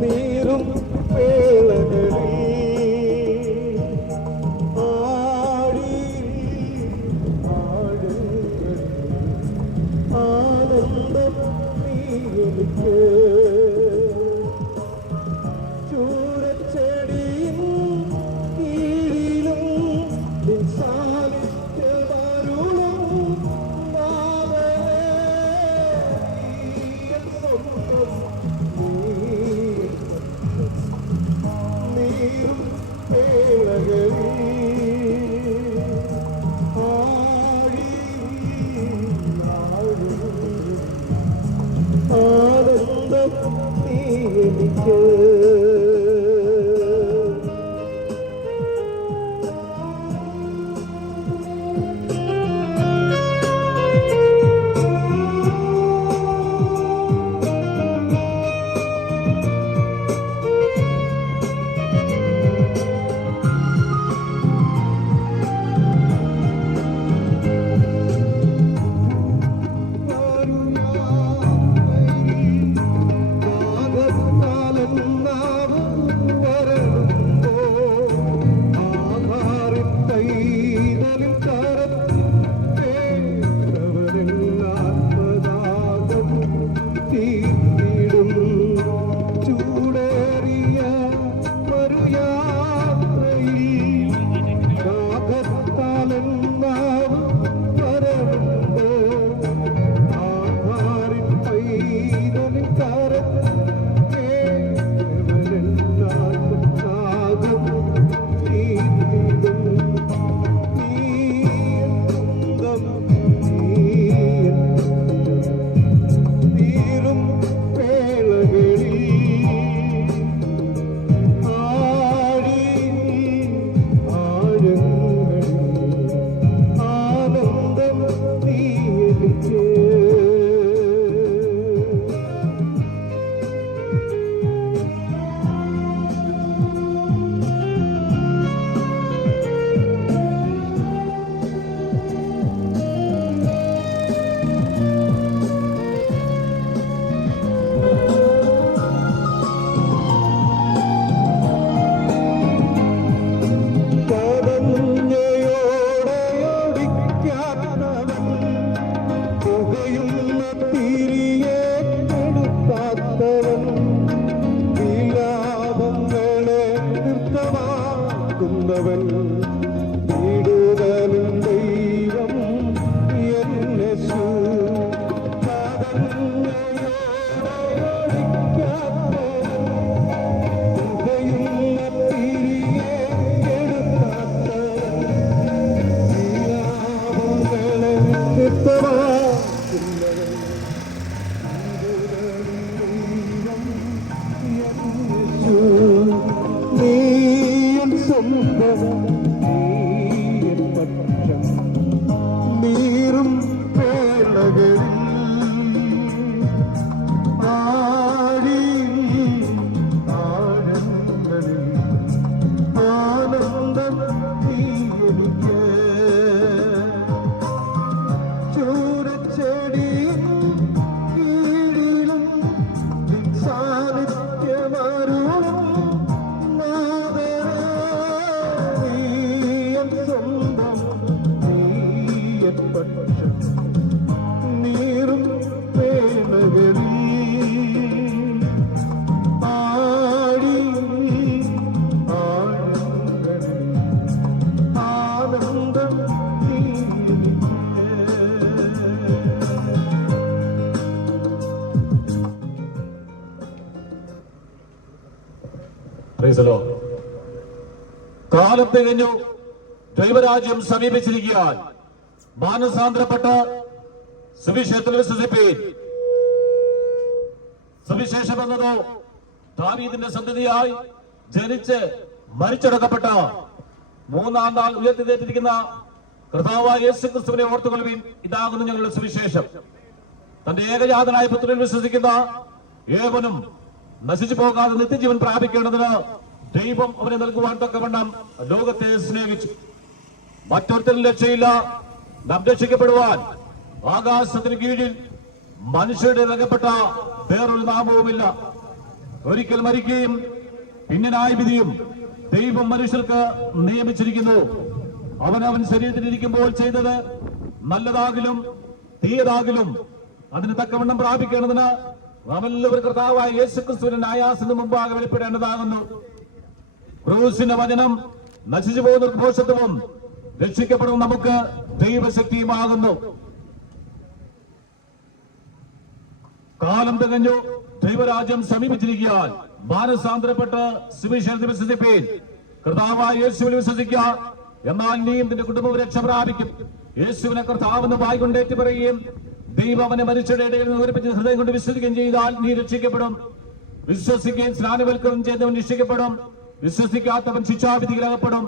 നീരും വേളകളിൽ ആനന്ദം നീ എനിക്ക് ചൂരച്ചെടിയും കീഴിലും നിൻ സാന്നിധ്യമരുളും നീരും ആനന്ദം നീ എനിക്ക് നീരും വേളകളിൽ ആനന്ദം നീ എനിക്ക് ചൂരച്ചെടിയും കീഴിലും സാന്നിധ്യമരുളും നീരും വേളകളിൽ ആനന്ദം കാലം തികഞ്ഞു, ദൈവരാജ്യം സമീപിച്ചിരിക്കാൻ മാനസാന്തരപ്പെട്ട സുവിശേഷത്തിൽ വിശ്വസിപ്പീൻ. സുവിശേഷം എന്നതോ ദാവീദിന്റെ സന്തതിയായി ജനിച്ച് മരിച്ചടക്കപ്പെട്ട മൂന്നാം നാൾ ഉയർത്തിയിരിക്കുന്ന കർത്താവായ യേശുക്രിസ്തുവിനെ ഓർത്തുകൊള്ളുവിൻ. ഇതാകുന്നു ഞങ്ങളുടെ സുവിശേഷം. തന്റെ ഏകജാതനായ പുത്രനിൽ വിശ്വസിക്കുന്ന ഏവനും നശിച്ചു പോകാതെ നിത്യജീവൻ പ്രാപിക്കേണ്ടതിന് ദൈവം അവനെ നൽകുവാൻ തക്കവണ്ണം ലോകത്തെ സ്നേഹിച്ചു. മറ്റൊരുത്തരും രക്ഷയില്ല. നാം രക്ഷിക്കപ്പെടുവാൻ ആകാശത്തിന് കീഴിൽ മനുഷ്യരുടെ നൽകപ്പെട്ട വേറൊരു നാമവുമില്ല. ഒരിക്കൽ മരിക്കുകയും പിന്നെ ന്യായവിധിയും ദൈവം മനുഷ്യർക്ക് നിയമിച്ചിരിക്കുന്നു. അവനവൻ ശരീരത്തിലിരിക്കുമ്പോൾ ചെയ്തത് നല്ലതാകിലും തീയതാകിലും അതിന് തക്കവണ്ണം പ്രാപിക്കേണ്ടതിന് നാമെല്ലാവരും കർത്താവായ യേശുക്രിസ്തുവിന്റെ ന്യായാസനത്തിന് മുമ്പാകെ വെളിപ്പെടേണ്ടതാകുന്നു. ക്രൂശിന്റെ വചനം നശിച്ചു പോകുന്ന ഭോഷത്വവും രക്ഷിക്കപ്പെടും നമുക്ക് ദൈവശക്തിയുമാകുന്നു. കാലം തികഞ്ഞു, ദൈവരാജ്യം സമീപിച്ചിരിക്കാൻ മാനസാന്തരപ്പെട്ട് സുവിശേഷത്തിൽ വിശ്വസിപ്പീൻ. കർത്താവായ യേശുവിൽ വിശ്വസിക്കുക, എന്നാൽ നീയും നിന്റെ കുടുംബവും രക്ഷ പ്രാപിക്കും. യേശുവിനെ കർത്താവെന്ന് വായ്കൊണ്ടേറ്റ് പറയുകയും ദൈവം അവനെ മരിച്ചയുടെ ഇടയിൽ നിന്ന് ഉയർപ്പിച്ച് ഹൃദയം കൊണ്ട് വിശ്വസിക്കുകയും ചെയ്താൽ നീ രക്ഷിക്കപ്പെടും. വിശ്വസിക്കുകയും സ്നാനവൽക്കരണം ചെയ്തവൻ രക്ഷിക്കപ്പെടും. വിശ്വസിക്കാത്തവൻ ശിക്ഷാവിധിയിലകപ്പെടും.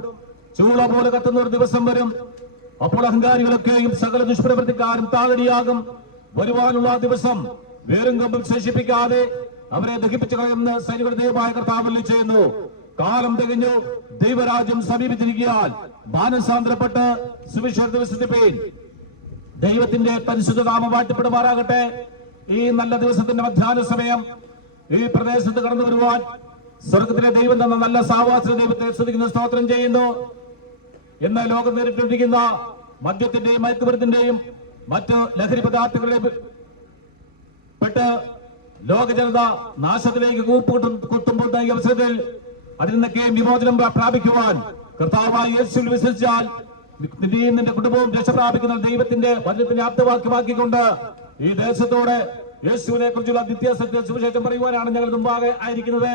ചൂള പോലെ കത്തുന്ന ഒരു ദിവസം വരും. അപ്പോൾ അഹങ്കാരികളൊക്കെയും സകല ദുഷ്പ്രവൃത്തിക്കാരും താഴടിയാകും. വരുവാനുള്ള ദിവസം വേറും കൊമ്പും ശേഷിപ്പിക്കാതെ അവരെ ദഹിപ്പിച്ചു കളയുന്ന സൈനികരുടെ ദൈവമായ കർത്താവ് ചെയ്യുന്നു. കാലം തികഞ്ഞു, ദൈവരാജ്യം സമീപിച്ചിരിക്കാൻ മാനസാന്തരപ്പെട്ട് സുവിശേഷത്തിൽ വിശ്വസിപ്പീൻ. ദൈവത്തിന്റെ പരിശുദ്ധ നാമം വാഴ്ത്തപ്പെടുമാറാകട്ടെ. ഈ നല്ല ദിവസത്തിന്റെ മധ്യാഹ്ന സമയം ഈ പ്രദേശത്ത് കടന്നു വരുവാൻ സ്വർഗത്തിലെ ദൈവം തന്ന നല്ല സാവാസ ദൈവത്തെ സ്തുതിക്കുന്ന സ്തോത്രം ചെയ്യുന്നു. എന്ന് ലോകം നേരിട്ടിരിക്കുന്ന മദ്യത്തിന്റെയും മയക്കുമരുന്നിന്റെയും മറ്റ് ലഹരി പദാർത്ഥങ്ങളെയും പെട്ട് ലോക ജനത നാശത്തിലേക്ക് കുത്തുമ്പോൾ ഈ അവസരത്തിൽ അതിൽ നിന്നൊക്കെ വിമോചനം പ്രാപിക്കുവാൻ കർത്താവായ യേശുവിൽ വിശ്വസിച്ചാൽ നിന്റെയും നിന്റെ കുടുംബവും രക്ഷ പ്രാപിക്കുന്ന ദൈവത്തിന്റെ വചനത്തിന്റെ ആപ്തവാക്യമാക്കിക്കൊണ്ട് ഈ ദേശത്തോടെ യേശുവിനെ കുറിച്ചുള്ള നിത്യസത്യ സുവിശേഷം പറയുവാനാണ് ഞങ്ങൾ മുമ്പാകെ ആയിരിക്കുന്നത്.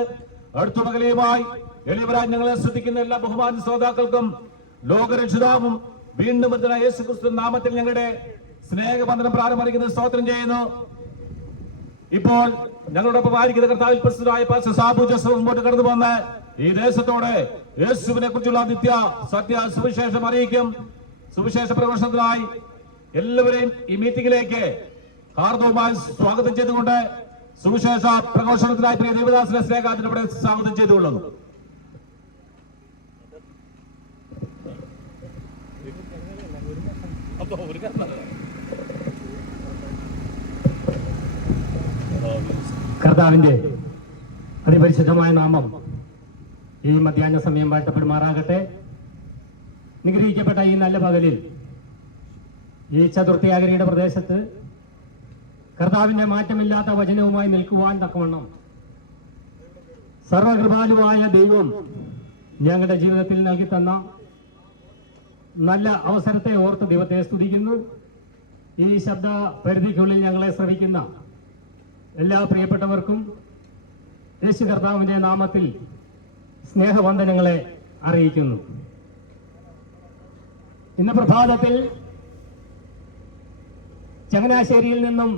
അടുത്തുമകലയുമായി എളിയവരായി ഞങ്ങളെ ശ്രദ്ധിക്കുന്ന എല്ലാ ബഹുമാന ശ്രോതാക്കൾക്കും ലോകരക്ഷിതാവും വീണ്ടും യേശു ക്രിസ്തു നാമത്തിൽ ഞങ്ങളുടെ സ്നേഹബന്ധനം പ്രാരംഭിക്കുന്നത് സ്തോത്രം ചെയ്യുന്നു. ഇപ്പോൾ ഞങ്ങളോടൊപ്പം ആയിരിക്കുന്ന കർത്താവിൽ പ്രസിദ്ധരായ പാസ്റ്റർ സാബു ജോസഫ് മുമ്പോട്ട് കടന്നു വന്ന് ഈ ദേശത്തോടെ യേശുവിനെ കുറിച്ചുള്ള നിത്യ സത്യ സുവിശേഷം അറിയിക്കും. സുവിശേഷ പ്രഘോഷണത്തിനായി എല്ലാവരെയും ഈ മീറ്റിംഗിലേക്ക് ഹാർദവുമായി സ്വാഗതം ചെയ്തുകൊണ്ട് സുവിശേഷ പ്രഘോഷണത്തിനായി പ്രിയ ദേവദാസിനെ സ്നേഹാത്തിലൂടെ സ്വാഗതം ചെയ്തുകൊള്ളുന്നു. കർത്താവിന്റെ അതിപരിശുദ്ധമായ നാമം ഈ മധ്യാഹ്ന സമയം വാഴ്ത്തപ്പെടുമാറാകട്ടെ. നിഗ്രഹിക്കപ്പെട്ട ഈ നല്ല പകലിൽ ഈ ചതുർത്ഥിയാഗരിയുടെ പ്രദേശത്ത് കർത്താവിന്റെ മാറ്റമില്ലാത്ത വചനവുമായി നിൽക്കുവാൻ തക്കവണ്ണം സർവകൃപാലുവായ ദൈവം ഞങ്ങളുടെ ജീവിതത്തിൽ നൽകി തന്ന നല്ല അവസരത്തെ ഓർത്ത് ദൈവത്തെ സ്തുതിക്കുന്നു. ഈ ശബ്ദ പരിധിക്കുള്ളിൽ ഞങ്ങളെ ശ്രവിക്കുന്ന എല്ലാ പ്രിയപ്പെട്ടവർക്കും യേശു കർത്താവിന്റെ നാമത്തിൽ സ്നേഹവന്ദനങ്ങളെ അറിയിക്കുന്നു. ഇന്ന് പ്രഭാതത്തിൽ ചങ്ങനാശ്ശേരിയിൽ നിന്നും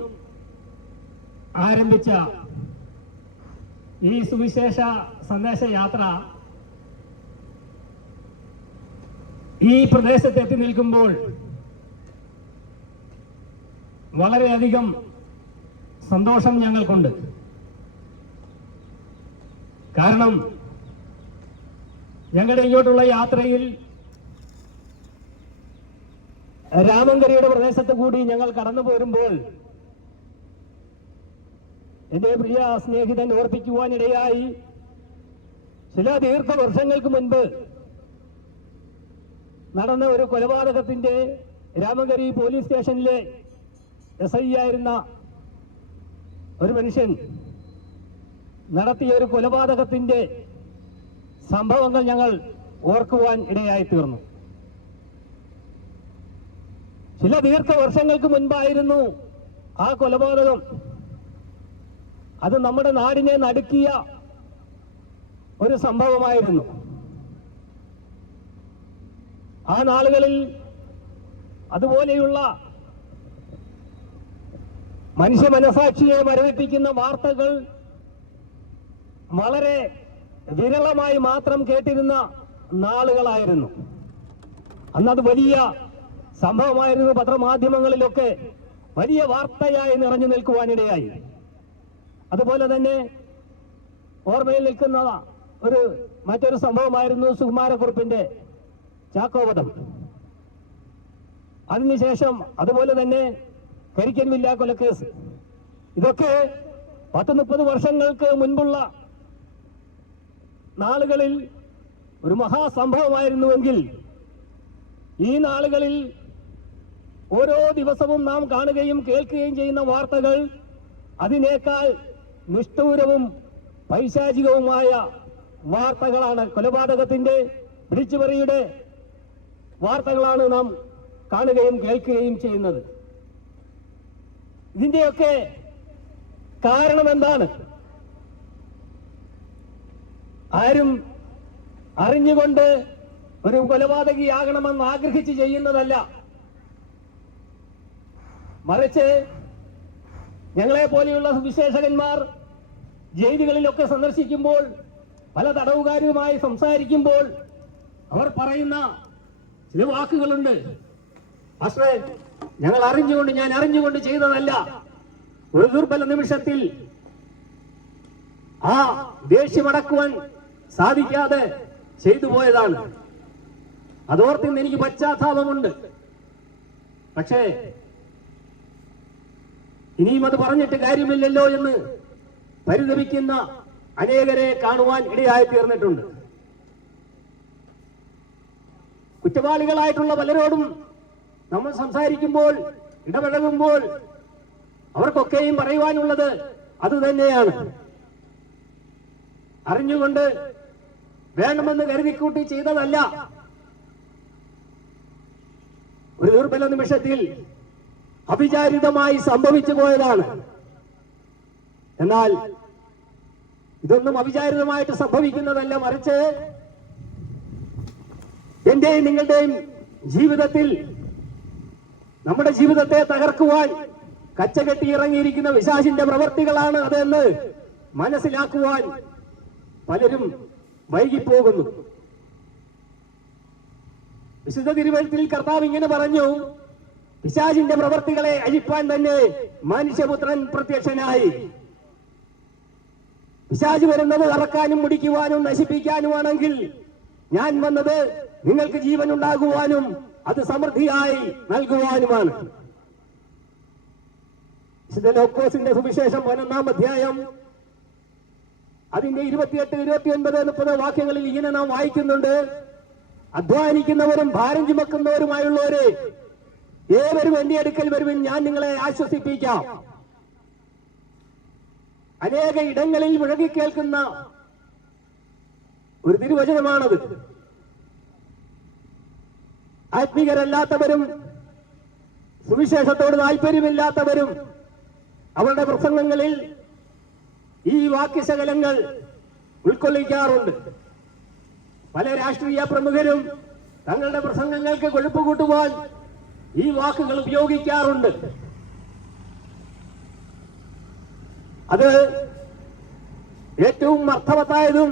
ആരംഭിച്ച ഈ സുവിശേഷ സന്ദേശ യാത്ര ഈ പ്രദേശത്ത് എത്തി നിൽക്കുമ്പോൾ വളരെയധികം സന്തോഷം ഞങ്ങൾക്കുണ്ട്. കാരണം ഞങ്ങളുടെ ഇങ്ങോട്ടുള്ള യാത്രയിൽ രാമങ്കരിയുടെ പ്രദേശത്ത് കൂടി ഞങ്ങൾ കടന്നു പോരുമ്പോൾ എന്റെ പ്രിയ സ്നേഹിതൻ ഓർപ്പിക്കുവാനിടയായി ചില ദീർഘവർഷങ്ങൾക്ക് മുൻപ് നടന്ന ഒരു കൊലപാതകത്തിന്റെ രാമങ്കരി പോലീസ് സ്റ്റേഷനിലെ SI ആയിരുന്ന ഒരു മനുഷ്യൻ നടത്തിയ ഒരു കൊലപാതകത്തിന്റെ സംഭവങ്ങൾ ഞങ്ങൾ ഓർക്കുവാൻ ഇടയായി തീർന്നു. ചില ദീർഘവർഷങ്ങൾക്ക് മുൻപായിരുന്നു ആ കൊലപാതകം. അത് നമ്മുടെ നാടിനെ നടുക്കിയ ഒരു സംഭവമായിരുന്നു. ആ നാളുകളിൽ അതുപോലെയുള്ള മനുഷ്യ മനസാക്ഷിയെ മരവിപ്പിക്കുന്ന വാർത്തകൾ വളരെ വിരളമായി മാത്രം കേട്ടിരുന്ന നാളുകളായിരുന്നു. അന്നത് വലിയ സംഭവമായിരുന്നു. പത്രമാധ്യമങ്ങളിലൊക്കെ വലിയ വാർത്തയായി നിറഞ്ഞു നിൽക്കുവാനിടയായി. അതുപോലെ തന്നെ ഓർമ്മയിൽ നിൽക്കുന്ന മറ്റൊരു സംഭവമായിരുന്നു സുകുമാരക്കുറുപ്പിന്റെ ചാക്കോവധം. അതിനുശേഷം അതുപോലെ തന്നെ കരിക്കൻ വില്ല കൊലക്കേസ്. ഇതൊക്കെ 10-30 വർഷങ്ങൾക്ക് മുൻപുള്ള നാളുകളിൽ ഒരു മഹാസംഭവമായിരുന്നുവെങ്കിൽ ഈ നാളുകളിൽ ഓരോ ദിവസവും നാം കാണുകയും കേൾക്കുകയും ചെയ്യുന്ന വാർത്തകൾ അതിനേക്കാൾ നിഷ്ഠൂരവും പൈശാചികവുമായ വാർത്തകളാണ്. കൊലപാതകത്തിന്റെ, പിടിച്ചുപറിയുടെ വാർത്തകളാണ് നാം കാണുകയും കേൾക്കുകയും ചെയ്യുന്നത്. ഇതിന്റെയൊക്കെ കാരണം എന്താണ്? ആരും അറിഞ്ഞുകൊണ്ട് ഒരു കൊലപാതകിയാകണമെന്ന് ആഗ്രഹിച്ച് ചെയ്യുന്നതല്ല. മറിച്ച് ഞങ്ങളെ പോലെയുള്ള സുവിശേഷകന്മാർ ജയിലുകളിലൊക്കെ സന്ദർശിക്കുമ്പോൾ, പല തടവുകാരുമായി സംസാരിക്കുമ്പോൾ അവർ പറയുന്ന ചില വാക്കുകളുണ്ട്. പക്ഷേ ഞാൻ അറിഞ്ഞുകൊണ്ട് ചെയ്തതല്ല. ഒരു ദുർബല നിമിഷത്തിൽ ആ ദേഷ്യമടക്കുവാൻ സാധിക്കാതെ ചെയ്തു പോയതാണ്. അതോർത്തിന്ന് എനിക്ക് പശ്ചാത്താപമുണ്ട്. പക്ഷേ ഇനിയും അത് പറഞ്ഞിട്ട് കാര്യമില്ലല്ലോ എന്ന് പരിതപിക്കുന്ന അനേകരെ കാണുവാൻ ഇടയായി തീർന്നിട്ടുണ്ട്. കുറ്റവാളികളായിട്ടുള്ള പലരോടും നമ്മൾ സംസാരിക്കുമ്പോൾ, ഇടപഴകുമ്പോൾ അവർക്കൊക്കെയും പറയുവാനുള്ളത് അത് തന്നെയാണ്. അറിഞ്ഞുകൊണ്ട് വേണമെന്ന് കരുതിക്കൂട്ടി ചെയ്തതല്ല. ഒരു ദുർബല നിമിഷത്തിൽ അവിചാരിതമായി സംഭവിച്ചു പോയതാണ്. എന്നാൽ ഇതൊന്നും അവിചാരിതമായിട്ട് സംഭവിക്കുന്നതല്ല. മറിച്ച് എന്റെയും നിങ്ങളുടെയും ജീവിതത്തിൽ, നമ്മുടെ ജീവിതത്തെ തകർക്കുവാൻ കച്ചകെട്ടി ഇറങ്ങിയിരിക്കുന്ന പിശാചിന്റെ പ്രവർത്തികളാണ് അതെന്ന് മനസ്സിലാക്കുവാൻ പലരും വൈകിപ്പോകുന്നു. വിശുദ്ധ തിരുവെഴുത്തിൽ കർത്താവ് ഇങ്ങനെ പറഞ്ഞു, പിശാചിന്റെ പ്രവർത്തികളെ അഴിപ്പാൻ തന്നെ മനുഷ്യപുത്രൻ പ്രത്യക്ഷനായി. പിശാച് വരുന്നത് അറക്കാനും മുടിക്കുവാനും നശിപ്പിക്കാനുമാണെങ്കിൽ ഞാൻ വന്നത് നിങ്ങൾക്ക് ജീവൻ ഉണ്ടാകുവാനും അത് സമൃദ്ധിയായി നൽകുവാനുമാണ്. വിശുദ്ധ ലൂക്കോസിന്റെ സുവിശേഷം 11-ാം അധ്യായം അതിന്റെ 28, 29, 30 വാക്യങ്ങളിൽ ഇങ്ങനെ നാം വായിക്കുന്നുണ്ട്. അധ്വാനിക്കുന്നവരും ഭാരം ചുമക്കുന്നവരുമായുള്ളവരെ ഏവരും എന്റെ അടുക്കൽ വരുവിൻ, ഞാൻ നിങ്ങളെ ആശ്വസിപ്പിക്കാം. അനേക ഇടങ്ങളിൽ മുഴങ്ങിക്കേൾക്കുന്ന ഒരു തിരുവചനമാണത്. ആത്മീകരല്ലാത്തവരും സുവിശേഷത്തോട് താല്പര്യമില്ലാത്തവരും അവരുടെ പ്രസംഗങ്ങളിൽ ഈ വാക്യശകലങ്ങൾ ഉൾക്കൊള്ളിക്കാറുണ്ട്. പല രാഷ്ട്രീയ പ്രമുഖരും തങ്ങളുടെ പ്രസംഗങ്ങൾക്ക് കൊഴുപ്പ് കൂട്ടുവാൻ ഈ വാക്കുകൾ ഉപയോഗിക്കാറുണ്ട്. അത് ഏറ്റവും അർത്ഥവത്തായതും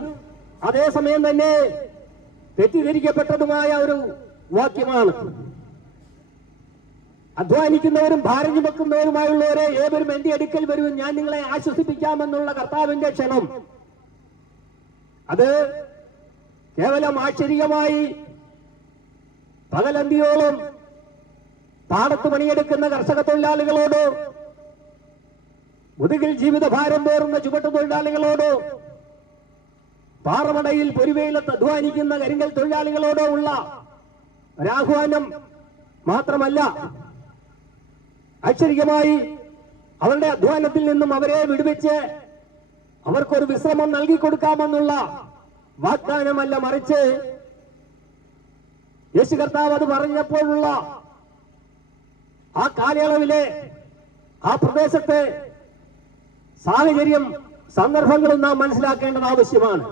അതേസമയം തന്നെ തെറ്റിദ്ധരിക്കപ്പെട്ടതുമായ ഒരു വാക്യമാണ്. അധ്വാനിക്കുന്നവരും ഭാരം ചുമക്കുന്നവരുമായുള്ളവരെ ഏവരും എന്റെ അടുക്കൽ വരും, ഞാൻ നിങ്ങളെ ആശ്വസിപ്പിക്കാമെന്നുള്ള കർത്താവിന്റെ ക്ഷണം അത് കേവലം ആശ്ചര്യമായി പകലന്തിയോളം പാടത്ത് പണിയെടുക്കുന്ന കർഷക തൊഴിലാളികളോടോ, മുതുകിൽ ജീവിതഭാരം പേറുന്ന ചുമട്ടു തൊഴിലാളികളോടോ, പാറമടയിൽ പൊരുവെയിലത്ത് അധ്വാനിക്കുന്ന കരിങ്കൽ തൊഴിലാളികളോടോ ഉള്ള ഒരാഹ്വാനം മാത്രമല്ല, ആശ്ചര്യമായി അവരുടെ അധ്വാനത്തിൽ നിന്നും അവരെ വിടുവിച്ച് അവർക്കൊരു വിശ്രമം നൽകിക്കൊടുക്കാമെന്നുള്ള വാഗ്ദാനമല്ല, മറിച്ച് യേശു കർത്താവ് അത് പറഞ്ഞപ്പോഴുള്ള ആ കാലയളവിലെ ആ പ്രദേശത്തെ സാഹചര്യം, സന്ദർഭങ്ങളും നാം മനസ്സിലാക്കേണ്ടത് ആവശ്യമാണ്.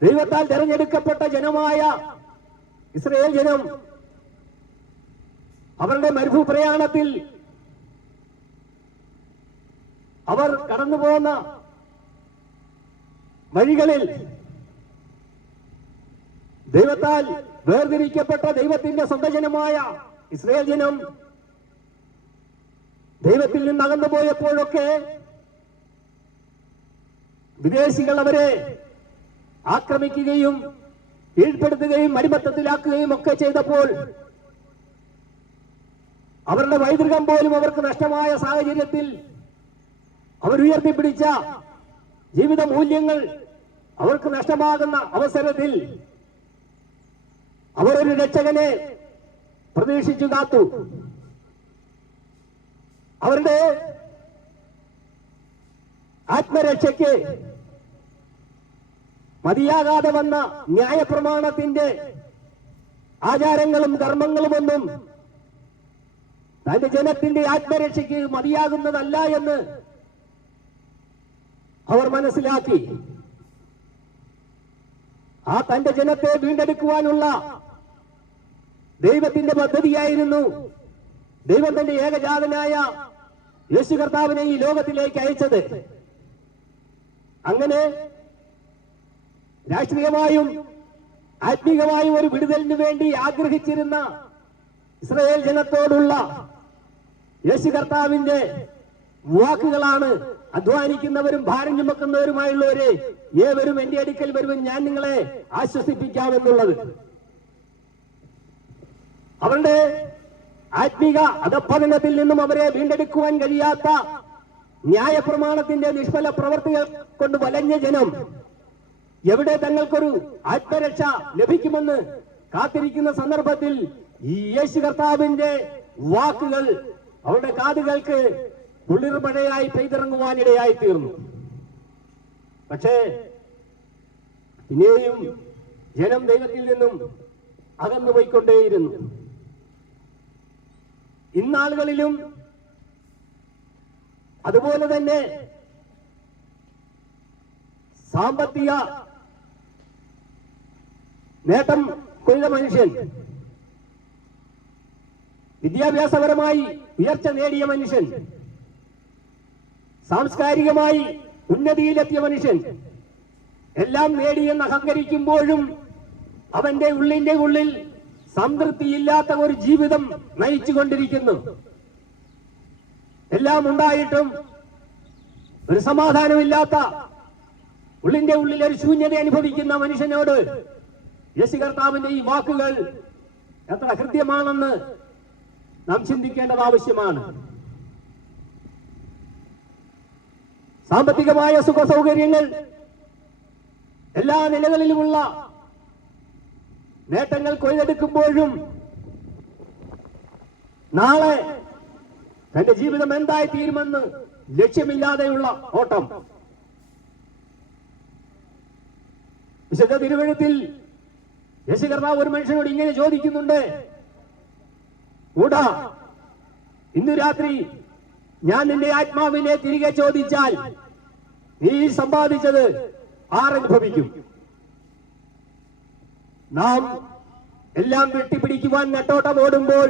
ദൈവത്താൽ തെരഞ്ഞെടുക്കപ്പെട്ട ജനമായ ഇസ്രായേൽ ജനം അവരുടെ മരുഭൂപ്രയാണത്തിൽ അവർ കടന്നുപോകുന്ന വഴികളിൽ ദൈവത്താൽ വേർതിരിക്കപ്പെട്ട ദൈവത്തിന്റെ സ്വന്തം ജനമായ ഇസ്രായേൽ ജനം ദൈവത്തിൽ നിന്ന് അകന്നു പോയപ്പോഴൊക്കെ വിദേശികൾ അവരെ ആക്രമിക്കുകയും കീഴ്പ്പെടുത്തുകയും അടിമത്തത്തിലാക്കുകയും ഒക്കെ ചെയ്തപ്പോൾ അവരുടെ പൈതൃകം പോലും അവർക്ക് നഷ്ടമായ സാഹചര്യത്തിൽ അവരുയർത്തിപ്പിടിച്ച ജീവിത മൂല്യങ്ങൾ അവർക്ക് നഷ്ടമാകുന്ന അവസരത്തിൽ അവർ ഒരു രക്ഷകനെ പ്രതീക്ഷിച്ചു കാത്തു. അവരുടെ ആത്മരക്ഷയ്ക്ക് മതിയാകാതെ വന്ന ന്യായപ്രമാണത്തിന്റെ ആചാരങ്ങളും കർമ്മങ്ങളുമൊന്നും തന്റെ ജനത്തിന്റെ ആത്മരക്ഷയ്ക്ക് മതിയാകുന്നതല്ല എന്ന് അവർ മനസ്സിലാക്കി. ആ തന്റെ ജനത്തെ വീണ്ടെടുക്കുവാനുള്ള ദൈവത്തിന്റെ പദ്ധതിയായിരുന്നു ദൈവം തന്റെ ഏകജാതനായ യേശു കർത്താവിനെ ഈ ലോകത്തിലേക്ക് അയച്ചത്. അങ്ങനെ രാഷ്ട്രീയമായും ആത്മീകമായും ഒരു വിടുതലിനു വേണ്ടി ആഗ്രഹിച്ചിരുന്ന ഇസ്രായേൽ ജനത്തോടുള്ള യേശു കർത്താവിന്റെ വാക്കുകളാണ് അധ്വാനിക്കുന്നവരും ഭാരം ചുമക്കുന്നവരുമായുള്ളവരെ ഏവരും എന്റെ അടുക്കൽ വരുമെൻ ഞാൻ നിങ്ങളെ ആശ്വസിപ്പിക്കാമെന്നുള്ളത്. അവരുടെ ആത്മീക അധപ്പതനത്തിൽ നിന്നും അവരെ വീണ്ടെടുക്കുവാൻ കഴിയാത്ത ന്യായപ്രമാണത്തിന്റെ നിഷ്ഫല പ്രവർത്തികൾ കൊണ്ട് വലഞ്ഞ ജനം എവിടെ തങ്ങൾക്കൊരു ആത്മരക്ഷ ലഭിക്കുമെന്ന് കാത്തിരിക്കുന്ന സന്ദർഭത്തിൽ ഈ യേശു കർത്താവിന്റെ വാക്കുകൾ അവരുടെ കാതുകൾക്ക് കുളിർമഴയായി പെയ്തിറങ്ങുവാനിടയായി തീർന്നു. പക്ഷേ പിന്നെയും ജനം ദൈവത്തിൽ നിന്നും അകന്നുപോയിക്കൊണ്ടേയിരുന്നു. ഇന്നാളുകളിലും അതുപോലെ തന്നെ സാമ്പത്തിക നേട്ടം കൊയ്ത മനുഷ്യൻ, വിദ്യാഭ്യാസപരമായി ഉയർച്ച നേടിയ മനുഷ്യൻ, സാംസ്കാരികമായി ഉന്നതിയിലെത്തിയ മനുഷ്യൻ എല്ലാം നേടിയെന്ന് അഹങ്കരിക്കുമ്പോഴും അവന്റെ ഉള്ളിന്റെ ഉള്ളിൽ സംതൃപ്തിയില്ലാത്ത ഒരു ജീവിതം നയിച്ചുകൊണ്ടിരിക്കുന്നു. എല്ലാം ഉണ്ടായിട്ടും ഒരു സമാധാനമില്ലാത്ത ഉള്ളിന്റെ ഉള്ളിൽ ഒരു ശൂന്യത അനുഭവിക്കുന്ന മനുഷ്യനോട് യേശു കർത്താവിന്റെ ഈ വാക്കുകൾ എത്ര ഹൃദ്യമാണെന്ന് നാം ചിന്തിക്കേണ്ടത് ആവശ്യമാണ്. സാമ്പത്തികമായ സുഖ സൗകര്യങ്ങൾ, എല്ലാ നിലകളിലുമുള്ള നേട്ടങ്ങൾ കൊയ്തെടുക്കുമ്പോഴും നാളെ തന്റെ ജീവിതം എന്തായി തീരുമെന്ന് ലക്ഷ്യമില്ലാതെയുള്ള ഓട്ടം. വിശുദ്ധ തിരുവെഴുത്തിൽ യേശു കർത്താവ് ഒരു മനുഷ്യനോട് ഇങ്ങനെ ചോദിക്കുന്നുണ്ട്, ഊടാ, ഇന്നു രാത്രി ഞാൻ നിന്റെ ആത്മാവിനെ തിരികെ ചോദിച്ചാൽ നീ സമ്പാദിച്ചത് ആരനുഭവിക്കും? നാം എല്ലാം വെട്ടിപ്പിടിക്കുവാൻ നെട്ടോട്ടം ഓടുമ്പോൾ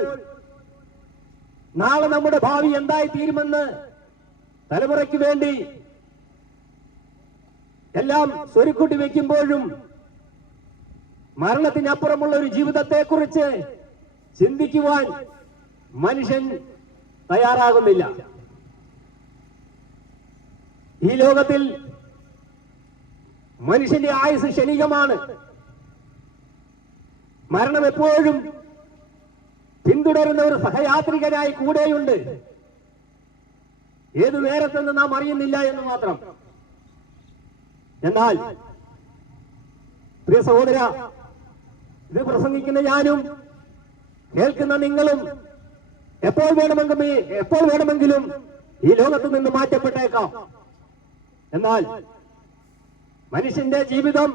നാളെ നമ്മുടെ ഭാവി എന്തായി തീരുമെന്ന് തലമുറയ്ക്ക് വേണ്ടി എല്ലാം സ്വരുക്കൂട്ടി വെക്കുമ്പോഴും മരണത്തിനപ്പുറമുള്ള ഒരു ജീവിതത്തെക്കുറിച്ച് ചിന്തിക്കുവാൻ മനുഷ്യൻ തയ്യാറാകുന്നില്ല. ഈ ലോകത്തിൽ മനുഷ്യന്റെ ആയുസ് ക്ഷണികമാണ്. മരണം എപ്പോഴും പിന്തുടരുന്ന ഒരു സഹയാത്രികനായി കൂടെയുണ്ട്. ഏതു നേരത്തെന്ന് നാം അറിയുന്നില്ല എന്ന് മാത്രം. എന്നാൽ പ്രിയ സഹോദര, ഇത് പ്രസംഗിക്കുന്ന ഞാനും കേൾക്കുന്ന നിങ്ങളും എപ്പോൾ വേണമെങ്കിലും ഈ ലോകത്ത് നിന്ന് മാറ്റപ്പെട്ടേക്കാം. എന്നാൽ മനുഷ്യന്റെ ജീവിതം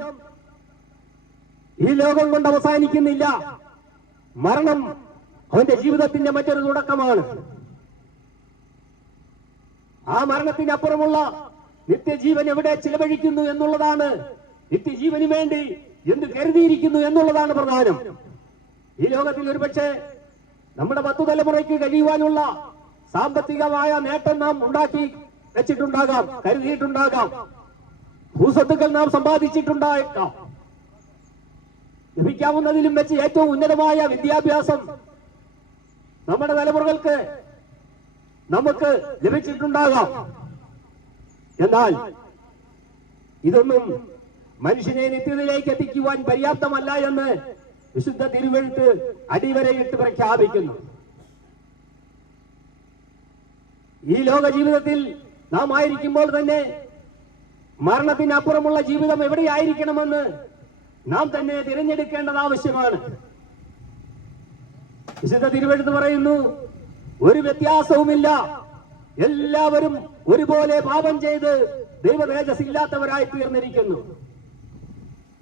ഈ ലോകം കൊണ്ട് അവസാനിക്കുന്നില്ല. മരണം അവന്റെ ജീവിതത്തിന്റെ മറ്റൊരു തുടക്കമാണ്. ആ മരണത്തിനപ്പുറമുള്ള നിത്യജീവൻ എവിടെ ചിലവഴിക്കുന്നു എന്നുള്ളതാണ്, നിത്യജീവന് വേണ്ടി എന്ത് കരുതിയിരിക്കുന്നു എന്നുള്ളതാണ് പ്രധാനം. ഈ ലോകത്തിൽ ഒരുപക്ഷെ നമ്മുടെ 10 തലമുറയ്ക്ക് കഴിയുവാനുള്ള സാമ്പത്തികമായ നേട്ടം നാം ഉണ്ടാക്കി വെച്ചിട്ടുണ്ടാകാം, കരുതിയിട്ടുണ്ടാകാം. ഭൂസ്വത്തുക്കൾ നാം സമ്പാദിച്ചിട്ടുണ്ടായേക്കാം. ലഭിക്കാവുന്നതിലും വെച്ച് ഏറ്റവും ഉന്നതമായ വിദ്യാഭ്യാസം നമ്മുടെ തലമുറകൾക്ക് നമുക്ക് ലഭിച്ചിട്ടുണ്ടാകാം. എന്നാൽ ഇതൊന്നും മനുഷ്യനെ നിത്യതയിലേക്ക് എത്തിക്കുവാൻ പര്യാപ്തമല്ല എന്ന് വിശുദ്ധ തിരുവെഴുത്ത് അടിവരയിട്ട് പ്രഖ്യാപിക്കുന്നു. ഈ ലോക ജീവിതത്തിൽ നാം ആയിരിക്കുമ്പോൾ തന്നെ മരണത്തിനപ്പുറമുള്ള ജീവിതം എവിടെയായിരിക്കണമെന്ന് നാം തന്നെ തിരഞ്ഞെടുക്കേണ്ടത് ആവശ്യമാണ്. വിശുദ്ധ തിരുവെഴുത്ത് പറയുന്നു, ഒരു വ്യത്യാസവുമില്ല, എല്ലാവരും ഒരുപോലെ പാപം ചെയ്ത് ദൈവതേജസ് ഇല്ലാത്തവരായി തീർന്നിരിക്കുന്നു.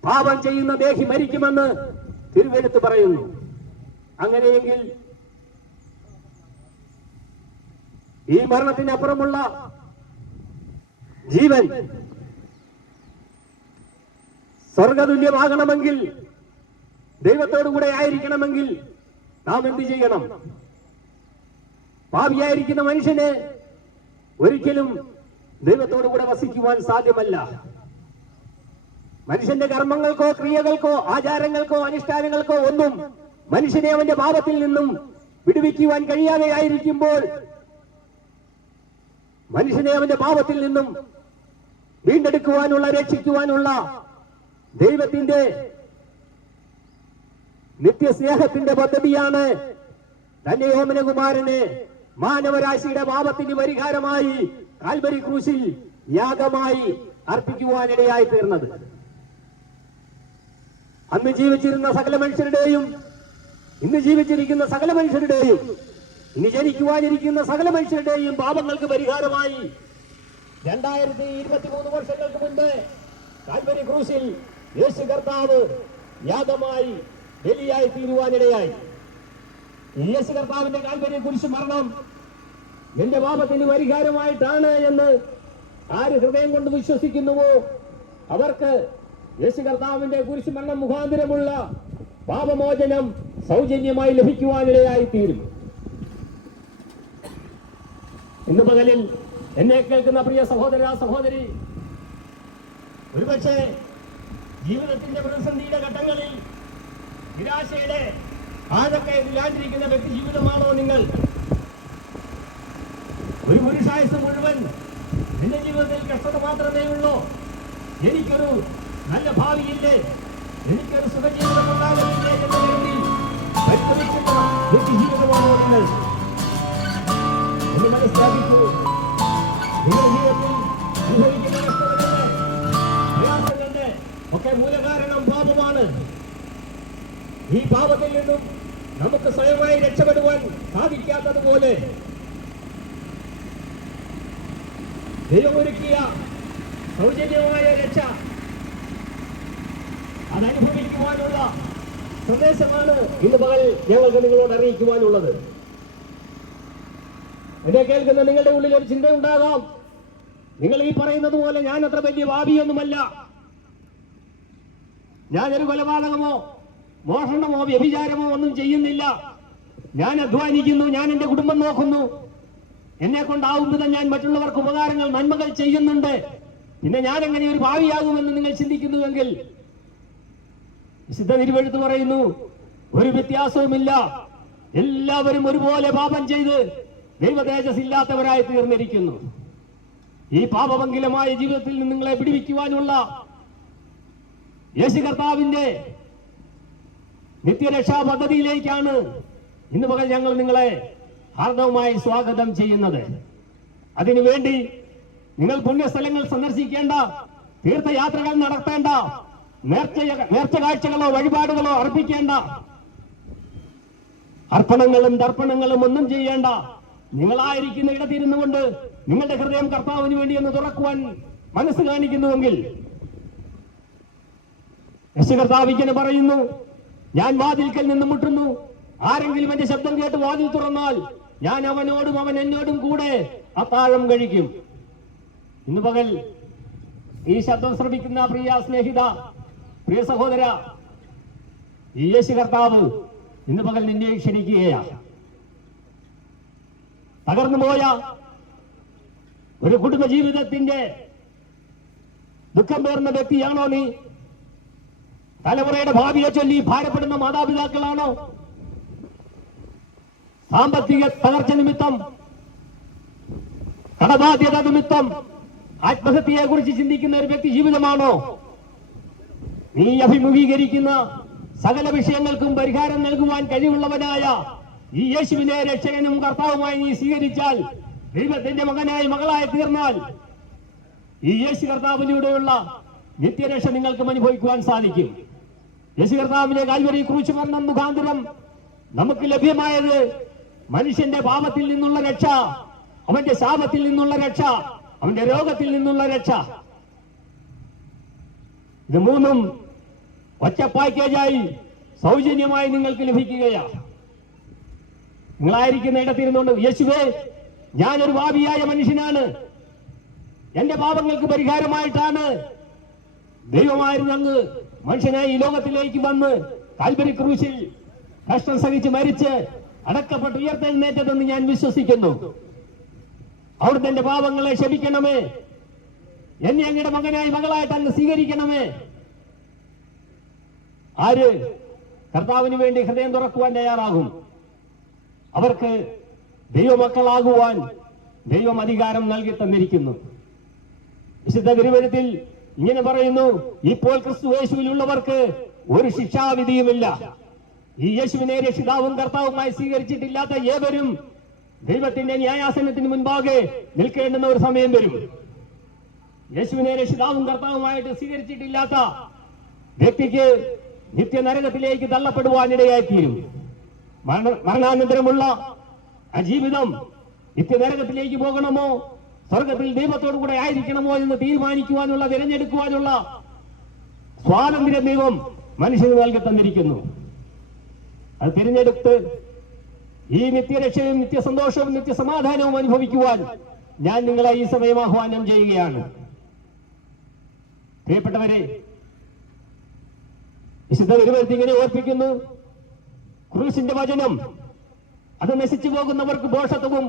പാപം ചെയ്യുന്ന ദേഹി മരിക്കുമെന്ന് തിരുവെഴുത്ത് പറയുന്നു. അങ്ങനെയെങ്കിൽ ഈ മരണത്തിനപ്പുറമുള്ള ജീവൻ സ്വർഗതുല്യമാകണമെങ്കിൽ, ദൈവത്തോടുകൂടെ ആയിരിക്കണമെങ്കിൽ നാം എന്ത് ചെയ്യണം? പാപിയായിരിക്കുന്ന മനുഷ്യന് ഒരിക്കലും ദൈവത്തോടുകൂടെ വസിക്കുവാൻ സാധ്യമല്ല. മനുഷ്യന്റെ കർമ്മങ്ങൾക്കോ ക്രിയകൾക്കോ ആചാരങ്ങൾക്കോ അനുഷ്ഠാനങ്ങൾക്കോ ഒന്നും മനുഷ്യനെ അവന്റെ പാപത്തിൽ നിന്നും വിടുവിക്കുവാൻ കഴിയാതെ ആയിരിക്കുമ്പോൾ, മനുഷ്യനെ അവന്റെ പാപത്തിൽ നിന്നും വീണ്ടെടുക്കുവാനുള്ള, രക്ഷിക്കുവാനുള്ള ദൈവത്തിന്റെ നിത്യസ്നേഹത്തിന്റെ പദ്ധതിയാണ് തന്റെ ഓമനകുമാരനെ മാനവരാശിയുടെ പാപത്തിന് പരിഹാരമായി കാൽവരി ക്രൂശിൽ യാഗമായി അർപ്പിക്കുവാനിടയായി തീർന്നത്. അന്ന് ജീവിച്ചിരുന്ന സകല മനുഷ്യരുടെയും, ഇന്ന് ജീവിച്ചിരിക്കുന്ന സകല മനുഷ്യരുടെയും, ഇനി ജനിക്കുവാനിരിക്കുന്ന സകല മനുഷ്യരുടെയും പാപങ്ങൾക്ക് പരിഹാരമായി 2023 വർഷങ്ങൾക്ക് മുൻപ് കാൽവരി ക്രൂശിൽ യേശു കർത്താവ് യാഗമായി ബലിയായി തീരുവാനിടയായി. യേശു കർത്താവിന്റെ കാൽവരി കുരിശ് മരണം എന്റെ പാപത്തിന് പരിഹാരമായിട്ടാണ് എന്ന് ആര് ഹൃദയം കൊണ്ട് വിശ്വസിക്കുന്നുവോ അവർക്ക് യേശു കർത്താവിന്റെ കുരിശ് മരണം മുഖാന്തരമുള്ള പാപമോചനം സൗജന്യമായി ലഭിക്കുവാനിടയായി തീരും. ഇന്ന് പകലിൽ എന്നെ കേൾക്കുന്ന പ്രിയ സഹോദര സഹോദരി, ഒരുപക്ഷെ ജീവിതത്തിന്റെ പ്രതിസന്ധിയുടെ ഘട്ടങ്ങളിൽ നിരാശയുടെ ആഴക്കയറിലാണ്ടിരിക്കുന്ന വ്യക്തി ജീവിതമാണോ നിങ്ങൾ? ഒരു പുരുഷായുസ് മുഴുവൻ നിന്റെ ജീവിതത്തിൽ കഷ്ടത മാത്രമേ ഉള്ളൂ, എനിക്കൊരു നല്ല ഭാവിയില്ലേ, എനിക്കൊരു സുഖജീവിതം ഉണ്ടാകുന്നില്ലേ എന്ന കരുതി പരിശ്രമിക്കുന്ന വ്യക്തി ജീവിതമാണോ നിങ്ങൾ? എന്ന് മനസ്സിലാക്കിക്കൂ. നിങ്ങളുടെ ജീവിതത്തിൽ അനുഭവിക്കുന്ന കഷ്ടതകളുടെ, പ്രയാസങ്ങളുടെ ഒക്കെ മൂലകാരണം പാപമാണ്. ഈ പാപത്തിൽ നിന്നും നമുക്ക് സ്വയമായി രക്ഷപ്പെടുവാൻ സാധിക്കാത്തതുപോലെ ദൈവമൊരുക്കിയ സൗജന്യമായ രക്ഷ അതനുഭവിക്കുവാനുള്ള സന്ദേശമാണ് ഇന്ന് പകൽ ഞങ്ങൾക്ക് നിങ്ങളോട് അറിയിക്കുവാനുള്ളത്. എന്നെ കേൾക്കുന്ന നിങ്ങളുടെ ഉള്ളിൽ ഒരു ചിന്ത ഉണ്ടാകാം, നിങ്ങൾ ഈ പറയുന്നത് പോലെ ഞാൻ അത്ര വലിയ പാപിയൊന്നുമല്ല, ഞാനൊരു കൊലപാതകമോ മോഷണമോ വ്യഭിചാരമോ ഒന്നും ചെയ്യുന്നില്ല, ഞാൻ അധ്വാനിക്കുന്നു, ഞാൻ എന്റെ കുടുംബം നോക്കുന്നു, എന്നെ കൊണ്ടാവും വിധം ഞാൻ മറ്റുള്ളവർക്ക് ഉപകാരങ്ങൾ നന്മകൾ ചെയ്യുന്നുണ്ട്, പിന്നെ ഞാൻ എങ്ങനെ ഒരു ഭാവിയാകുമെന്ന് നിങ്ങൾ ചിന്തിക്കുന്നുവെങ്കിൽ വിശുദ്ധ തിരുവെഴുത്ത് പറയുന്നു, ഒരു വ്യത്യാസവുമില്ല, എല്ലാവരും ഒരുപോലെ പാപം ചെയ്ത് ദൈവതേജസ് ഇല്ലാത്തവരായി തീർന്നിരിക്കുന്നു. ഈ പാപമംഗലമായ ജീവിതത്തിൽ നിന്ന് നിങ്ങളെ വിടുവിക്കുവാനുള്ള യേശു കർത്താവിന്റെ നിത്യരക്ഷാ പദ്ധതിയിലേക്കാണ് ഇന്ന് പകൽ ഞങ്ങൾ നിങ്ങളെ ഹാർദവമായി സ്വാഗതം ചെയ്യുന്നത്. അതിനുവേണ്ടി നിങ്ങൾ പുണ്യസ്ഥലങ്ങൾ സന്ദർശിക്കേണ്ട, തീർത്ഥയാത്രകൾ നടത്തേണ്ട, നേർച്ച കാഴ്ചകളോ വഴിപാടുകളോ അർപ്പിക്കേണ്ട, അർപ്പണങ്ങളും തർപ്പണങ്ങളും ഒന്നും ചെയ്യേണ്ട. നിങ്ങളായിരിക്കുന്ന ഇടത്തിരുന്നു കൊണ്ട് നിങ്ങളുടെ ഹൃദയം കർത്താവിന് വേണ്ടി ഒന്ന് തുറക്കുവാൻ മനസ്സ് കാണിക്കുന്നുവെങ്കിൽ യേശു കർത്താവ് ഇങ്ങനെ പറയുന്നു, ഞാൻ വാതിൽക്കൽ നിന്ന് മുട്ടുന്നു, ആരെങ്കിലും എന്റെ ശബ്ദം കേട്ട് വാതിൽ തുറന്നാൽ ഞാൻ അവനോടും അവൻ എന്നോടും കൂടെ അത്താഴം കഴിക്കും. ഇന്ന് പകൽ ഈ ശബ്ദം ശ്രമിക്കുന്ന പ്രിയ സ്നേഹിത, പ്രിയ സഹോദര, ഈ യേശു കർത്താവ് ഇന്ന് പകൽ നിന്നെ ക്ഷണിക്കുകയാണ്. തകർന്നുപോയ ഒരു കുടുംബ ജീവിതത്തിന്റെ ദുഃഖം പേറുന്ന വ്യക്തിയാണോ നീ? തലമുറയുടെ ഭാവിയെ ചൊല്ലി ഭാരപ്പെടുന്ന മാതാപിതാക്കളാണോ? സാമ്പത്തിക തകർച്ച നിമിത്തം, കടബാധ്യത നിമിത്തം ആത്മഹത്യയെ കുറിച്ച് ചിന്തിക്കുന്ന ഒരു വ്യക്തി ജീവിതമാണോ? നീ അഭിമുഖീകരിക്കുന്ന സകല വിഷയങ്ങൾക്കും പരിഹാരം നൽകുവാൻ കഴിവുള്ളവനായ ഈ യേശുവിനെ രക്ഷകനും കർത്താവുമായി നീ സ്വീകരിച്ചാൽ, ദൈവത്തിന്റെ മകനായി മകളായി തീർന്നാൽ, ഈ യേശു കർത്താവിലൂടെയുള്ള നിത്യരക്ഷ നിങ്ങൾക്കും അനുഭവിക്കുവാൻ സാധിക്കും. യേശു കർത്താവിന്റെ കാൽവരി ക്രൂശ് മരണം മുഖാന്തരം നമുക്ക് ലഭ്യമായത് മനുഷ്യന്റെ പാപത്തിൽ നിന്നുള്ള രക്ഷ, അവന്റെ ശാപത്തിൽ നിന്നുള്ള രക്ഷ, അവന്റെ രോഗത്തിൽ നിന്നുള്ള രക്ഷ. ഇത് മൂന്നും ഒറ്റ പാക്കേജായി സൗജന്യമായി നിങ്ങൾക്ക് ലഭിക്കുകയാണ്. നിങ്ങളായിരിക്കുന്ന ഇടത്തിരുന്നുകൊണ്ട്, യേശുവേ, ഞാനൊരു പാപിയായ മനുഷ്യനാണ്, എന്റെ പാപങ്ങൾക്ക് പരിഹാരമായിട്ടാണ് ദൈവമായിരുന്നു അങ്ങ് മനുഷ്യനായി ഈ ലോകത്തിലേക്ക് വന്ന് കാൽവരി ക്രൂശിൽ കഷ്ടം സഹിച്ച് മരിച്ച് അടക്കപ്പെട്ട് ഉയർത്തെഴുന്നേറ്റതെന്ന് ഞാൻ വിശ്വസിക്കുന്നു. അവിടുത്തെ എന്റെ പാപങ്ങളെ ക്ഷമിക്കണമേ, എന്നെ അങ്ങയുടെ മകനായി മകളായിട്ട് അങ്ങ് സ്വീകരിക്കണമേ. ആര് കർത്താവിന് വേണ്ടി ഹൃദയം തുറക്കുവാൻ തയ്യാറാകും, അവർക്ക് ദൈവമക്കളാകുവാൻ ദൈവം അധികാരം നൽകി തന്നിരിക്കുന്നു. വിശുദ്ധ തിരുവചനത്തിൽ ഇങ്ങനെ പറയുന്നു, ഇപ്പോൾ ക്രിസ്തു യേശുവിലുള്ളവർക്ക് ഒരു ശിക്ഷാവിധിയുമില്ല. ഈ യേശുവിനെ രക്ഷിതാവും കർത്താവുമായി സ്വീകരിച്ചിട്ടില്ലാത്ത ഏവരും ദൈവത്തിന്റെ ന്യായാസനത്തിന് മുൻപാകെ നിൽക്കേണ്ടുന്ന ഒരു സമയം വരും. യേശുവിനെ രക്ഷിതാവും കർത്താവുമായിട്ട് സ്വീകരിച്ചിട്ടില്ലാത്ത വ്യക്തിക്ക് നിത്യനരകത്തിലേക്ക് തള്ളപ്പെടുവാനിടയായിത്തീരും. മരണാനന്തരമുള്ള ആ ജീവിതം നിത്യനരകത്തിലേക്ക് പോകണമോ സ്വർഗത്തിൽ ദൈവത്തോടു കൂടെ ആയിരിക്കണമോ എന്ന് തീരുമാനിക്കുവാനുള്ള, തിരഞ്ഞെടുക്കുവാനുള്ള സ്വാതന്ത്ര്യം ദൈവം മനുഷ്യന് നൽകി തന്നിരിക്കുന്നു. അത് തിരഞ്ഞെടുത്ത് ഈ നിത്യരക്ഷയും നിത്യസന്തോഷവും നിത്യസമാധാനവും അനുഭവിക്കുവാൻ ഞാൻ നിങ്ങളെ ഈ സമയം ആഹ്വാനം ചെയ്യുകയാണ്. പ്രിയപ്പെട്ടവരെ, വിശുദ്ധ തിരുവചനം ഇങ്ങനെ ഓർപ്പിക്കുന്നു, ക്രൂശിന്റെ വചനം അത് നശിച്ചു പോകുന്നവർക്ക് ഭോഷത്വവും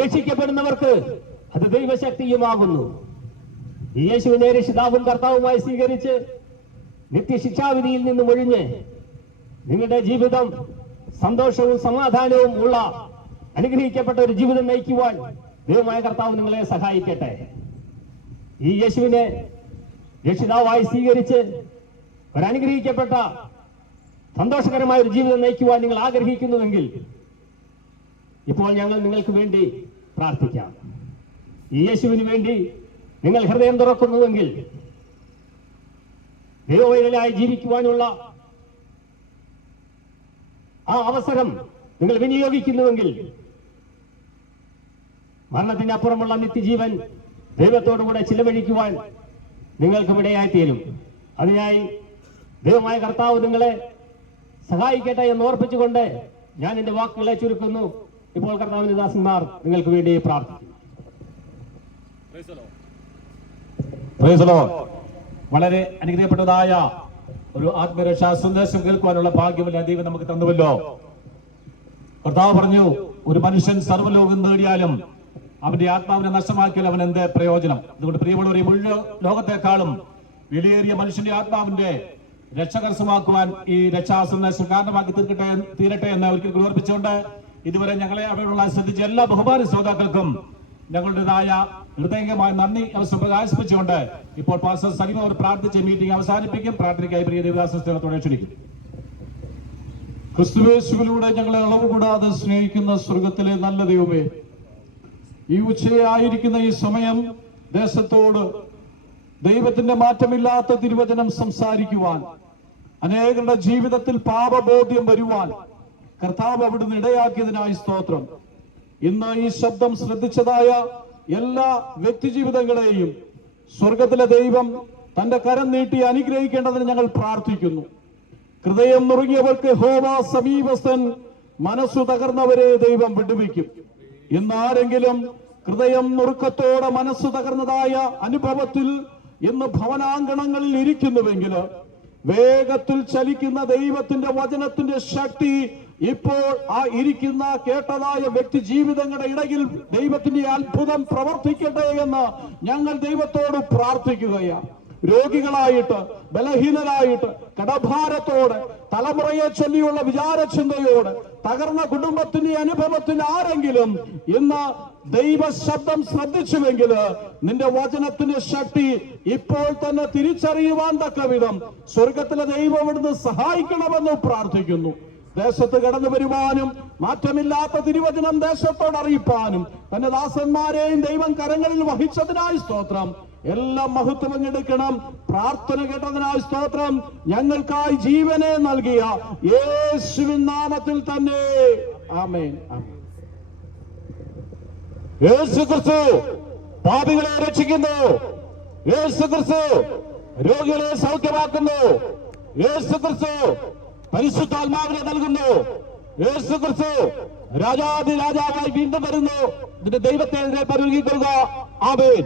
രക്ഷിക്കപ്പെടുന്നവർക്ക് അത് ദൈവശക്തിയുമാകുന്നു. ഈ യേശുവിനെ രക്ഷിതാവും കർത്താവുമായി സ്വീകരിച്ച് നിത്യശിക്ഷാവിധിയിൽ നിന്നും ഒഴിഞ്ഞ് നിങ്ങളുടെ ജീവിതം സന്തോഷവും സമാധാനവും ഉള്ള അനുഗ്രഹിക്കപ്പെട്ട ഒരു ജീവിതം നയിക്കുവാൻ ദൈവമായ കർത്താവ് നിങ്ങളെ സഹായിക്കട്ടെ. ഈ യേശുവിനെ രക്ഷിതാവായി സ്വീകരിച്ച് ഒരനുഗ്രഹിക്കപ്പെട്ട സന്തോഷകരമായ ഒരു ജീവിതം നയിക്കുവാൻ നിങ്ങൾ ആഗ്രഹിക്കുന്നുവെങ്കിൽ ഇപ്പോൾ ഞങ്ങൾ നിങ്ങൾക്ക് വേണ്ടി പ്രാർത്ഥിക്കാം. ഈ യേശുവിന് വേണ്ടി നിങ്ങൾ ഹൃദയം തുറക്കുന്നുവെങ്കിൽ, ദൈവവൈതലായി ജീവിക്കുവാനുള്ള ആ അവസരം നിങ്ങൾ വിനിയോഗിക്കുന്നുവെങ്കിൽ, മരണത്തിനപ്പുറമുള്ള നിത്യജീവൻ ദൈവത്തോടുകൂടെ ചിലവഴിക്കുവാൻ നിങ്ങൾക്കും ഇടയായിത്തീരും. അതിനായി ദൈവമായ കർത്താവ് നിങ്ങളെ സഹായിക്കട്ടെ എന്ന് ഓർപ്പിച്ചുകൊണ്ട് ഞാൻ എന്റെ വാക്കുകളെ ചുരുക്കുന്നു. ഇപ്പോൾ കർത്താവിന്റെ ദാസന്മാർ നിങ്ങൾക്ക് വേണ്ടി പ്രാർത്ഥിക്കും. വളരെ അനുഗ്രഹപ്പെട്ടതായ ഒരു ആത്മരക്ഷാ സന്ദേശം കേൾക്കുവാനുള്ള ഭാഗ്യമില്ല ദൈവം നമുക്ക് തന്നുവല്ലോ. കർത്താവ് പറഞ്ഞു, ഒരു മനുഷ്യൻ സർവ്വലോകം നേടിയാലും അവന്റെ ആത്മാവിനെ നഷ്ടമാക്കിയാൽ അവൻ എന്ത് പ്രയോജനം? അതുകൊണ്ട് പ്രിയമുള്ളവരെ, മുഴുവൻ ലോകത്തെക്കാളും വിലയേറിയ മനുഷ്യന്റെ ആത്മാവിന്റെ രക്ഷ കരസ്ഥമാക്കുവാൻ ഈ രക്ഷാസന്ദേശം കാരണമാക്കി തീരട്ടെ എന്ന് ഒരിക്കൽ ഓർപ്പിച്ചുകൊണ്ട് ഇതുവരെ ഞങ്ങളെ അവരോടുള്ള ശ്രദ്ധിച്ച എല്ലാ ബഹുമാന ശ്രോതാക്കൾക്കും ഞങ്ങളുടേതായ ഹൃദയംഗമായ നന്ദി അവസരം പ്രകാശിപ്പിച്ചുകൊണ്ട് ഇപ്പോൾ പാസ്റ്റർ സലീം അവർ പ്രാർത്ഥിച്ച മീറ്റിംഗ് അവസാനിപ്പിക്കും. പ്രാർത്ഥനയ്ക്കായി പ്രിയ ദേവദാസത്തോടെ ക്ഷണിക്കും. ക്രിസ്തുവേശുവിലൂടെ ഞങ്ങളെ അളവ് കൂടാതെ സ്നേഹിക്കുന്ന സ്വർഗത്തിലെ നല്ല ദൈവമേ, ഈ ഉച്ചയായിരിക്കുന്ന ഈ സമയം ദേശത്തോട് ദൈവത്തിന്റെ മാറ്റമില്ലാത്ത തിരുവചനം സംസാരിക്കുവാൻ, അനേകരുടെ ജീവിതത്തിൽ പാപബോധ്യം വരുവാൻ കർത്താവ് അവിടുന്ന് ഇടയാക്കിയതിനായി സ്തോത്രം. ഇന്ന് ഈ ശബ്ദം ശ്രദ്ധിച്ചതായ എല്ലാ വ്യക്തിജീവിതങ്ങളെയും സ്വർഗത്തിലെ ദൈവം തന്റെ കരം നീട്ടി അനുഗ്രഹിക്കേണ്ടതിന് ഞങ്ങൾ പ്രാർത്ഥിക്കുന്നു. ഹൃദയം നുറുങ്ങിയവർക്ക് യഹോവ സമീപസ്ഥൻ, മനസ്സു തകർന്നവരെ ദൈവം വിടുവിക്കും. ഇന്നാരെങ്കിലും ഹൃദയം നുറുക്കത്തോടെ മനസ്സു തകർന്നതായ അനുഭവത്തിൽ ഇന്ന് ഭവനാങ്കണങ്ങളിൽ ഇരിക്കുന്നുവെങ്കിൽ, വേഗത്തിൽ ചലിക്കുന്ന ദൈവത്തിന്റെ വചനത്തിന്റെ ശക്തി ഇപ്പോൾ ആ ഇരിക്കുന്ന കേട്ടതായ വ്യക്തി ജീവിതങ്ങളുടെ ഇടയിൽ ദൈവത്തിന്റെ അത്ഭുതം പ്രവർത്തിക്കട്ടെ എന്ന് ഞങ്ങൾ ദൈവത്തോട് പ്രാർത്ഥിക്കുകയാണ്. രോഗികളായിട്ട്, ബലഹീനരായിട്ട്, കടഭാരത്തോടെ, തലമുറയെ ചൊല്ലിയുള്ള വിചാരചിന്തയോട്, തകർന്ന കുടുംബത്തിന്റെ അനുഭവത്തിൽ ആരെങ്കിലും ഇന്ന് ദൈവശബ്ദം ശ്രദ്ധിച്ചുവെങ്കിൽ നിന്റെ വചനത്തിന്റെ ശക്തി ഇപ്പോൾ തന്നെ തിരിച്ചറിയുവാൻ തക്ക വിധം സ്വർഗത്തിലെ ദൈവം ഇവിടുന്ന് സഹായിക്കണമെന്ന് പ്രാർത്ഥിക്കുന്നു. ദേശത്ത് കടന്നു വരുവാനും മാറ്റമില്ലാത്ത തിരുവചനം ദേശത്തോട് അറിയിപ്പാനും തന്റെ ദാസന്മാരെയും ദൈവം കരങ്ങളിൽ വഹിച്ചതിനായി സ്തോത്രം. എല്ലാം മഹത്വം എടുക്കണം. പ്രാർത്ഥന കേട്ടതിനായി സ്തോത്രം. ഞങ്ങൾക്കായി ജീവനെ നൽകിയ യേശുവിൻ നാമത്തിൽ തന്നെ ആമേൻ. യേശുക്രിസ്തു പാപികളെ രക്ഷിക്കുന്നു. യേശുക്രിസ്തു രോഗികളെ സൗഖ്യമാക്കുന്നു. യേശുക്രിസ്തു പരിശുദ്ധാത്മാവിനെ നൽകുന്നു. യേശുക്രിസ്തു രാജാതി രാജാവായി വീണ്ടും വരുന്നു. ഇതിന്റെ ദൈവത്തെ പരിഗണിക്കുക. ആമേൻ.